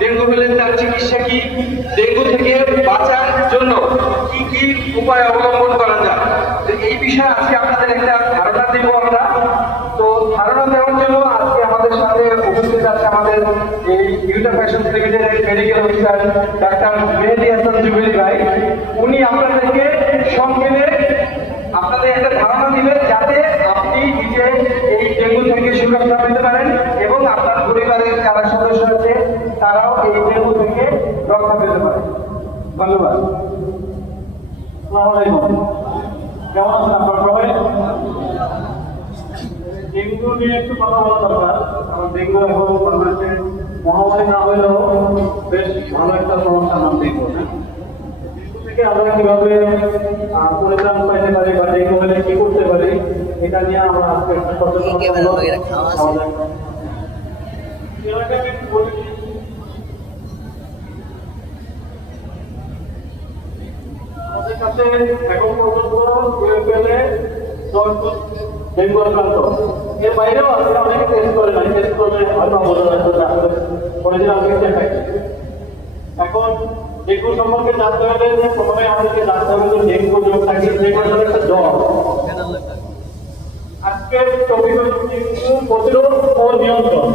Dengue হলে তার চিকিৎসা কি, ডেঙ্গু থেকে বাঁচার জন্য কি কি উপায় অবলম্বন করা যায়, এই বিষয়ে আজকে আপনাদের একটা ধারণা দেব আমরা। তো ধারণা দেওয়ার জন্য আজকে আমাদের সাথে উপস্থিত আছে আমাদের এই ইউটা ফ্যাশন লিমিটেডের medical officer doctor Mehedi Hasan জুবেলি ভাই। উনি আপনাদেরকে সংক্ষেপে আপনাদের একটা ধারণা দিবেন যাতে আপনি নিজে এই ডেঙ্গু থেকে সুরক্ষা পেতে পারেন এবং আপনার পরিবারের যারা সদস্য আছে তারাও এই ডেঙ্গু থেকে রক্ষা পেতে পারে। ধন্যবাদ। আসসালামু আলাইকুম, কেমন আছেন আপনারা সবাই? ডেঙ্গু নিয়ে একটু কথা বলা দরকার, কারণ ডেঙ্গু এখন বাংলাদেশে মহামারী না হলেও বেশ ভালো একটা সমস্যার নাম ডেঙ্গু। ডেঙ্গু থেকে আমরা কিভাবে পরিত্রাণ পাইতে পারি বা ডেঙ্গু হলে কি করতে পারি, এটা নিয়ে আমরা আজকে একটা সচেতনতা আমাদের কাছে এখন পর্যন্ত পেলে 10 ডেঙ্গু আক্রান্ত, এর বাইরেও আছে অনেকে টেস্ট করে নাই, টেস্ট করলে হয়তো বোঝা যাচ্ছে যে আসলে অরিজিনাল এফেক্ট। এখন ডেঙ্গু সম্পর্কে জানতে হলে প্রথমে আমাদেরকে জানতে হবে যে ডেঙ্গু জ্বরটা কি, ডেঙ্গু হলো একটা জ্বর। আজকের টপিক হচ্ছে ডেঙ্গু প্রতিরোধ ও নিয়ন্ত্রণ।